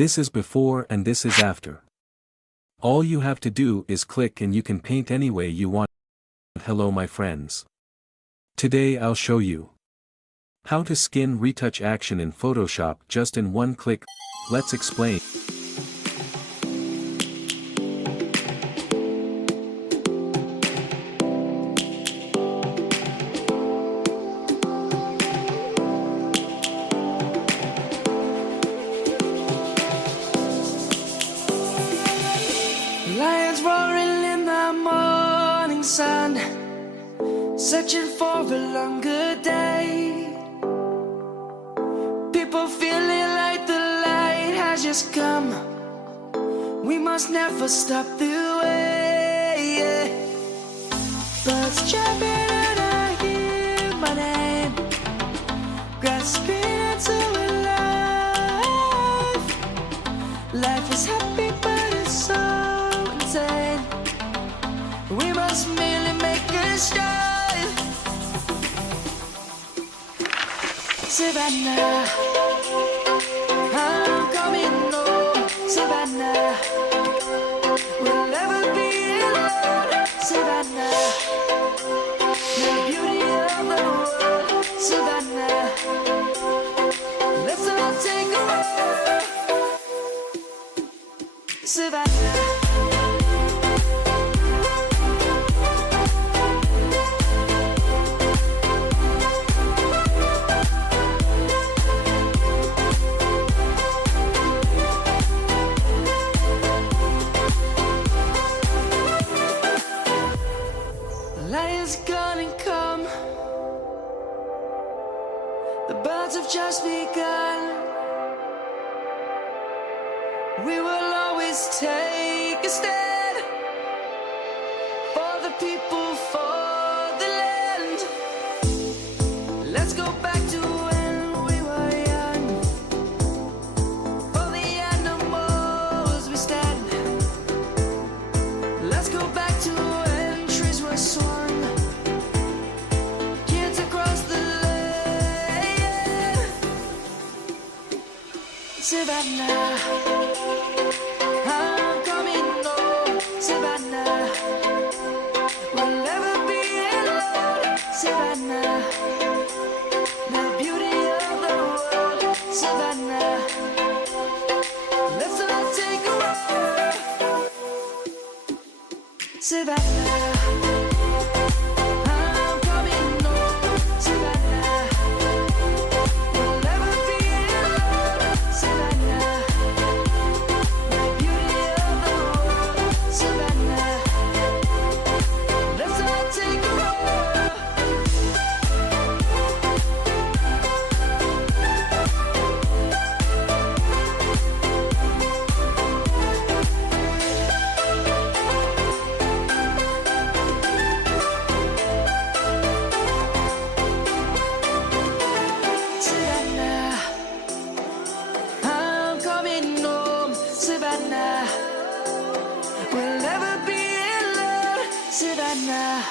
This is before and this is after. All you have to do is click and you can paint any way you want. Hello my friends. Today I'll show you how to skin retouch action in Photoshop just in one click. Let's explain. Lions roaring in the morning sun, searching for a longer day. People feeling like the light has just come. We must never stop the way. Birds chirping and I hear my name, grasping into life. Life is happy but it's so insane. We must merely make a start. Savannah, I'm coming home. Savannah, we'll never be alone. Savannah, the beauty of the world. Savannah, let's all take a walk. Savannah. Lion's gonna come. The birds have just begun. We will always take a stand for the people, for the land. Let's go back to when we were young. For the animals we stand. Let's go back to when trees were swung. Kids across the land. Savannah, I'm coming home. Savannah, we'll never be alone. Savannah, the beauty of the world. Savannah, let's all take a walk. Savannah, I'm coming home. Savannah, we'll never be alone. Savannah, the beauty of the world. Savannah, let's all take a walk. Savannah, I'm coming home. Savannah, we'll never be alone. Savannah.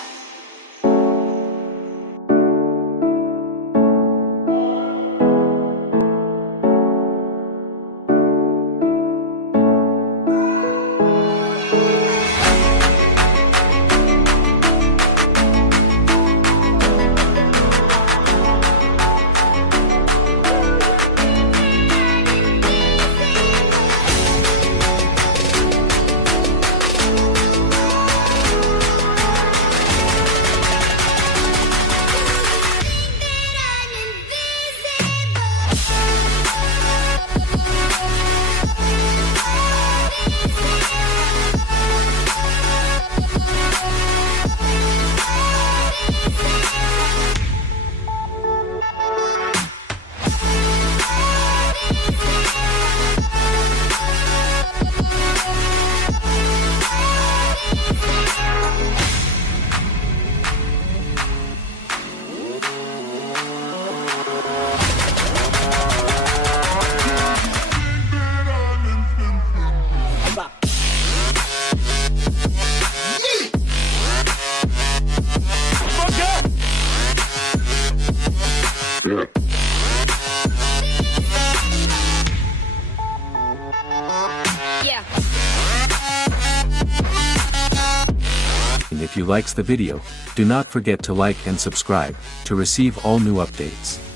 if you likes the video, do not forget to like and subscribe, to receive all new updates.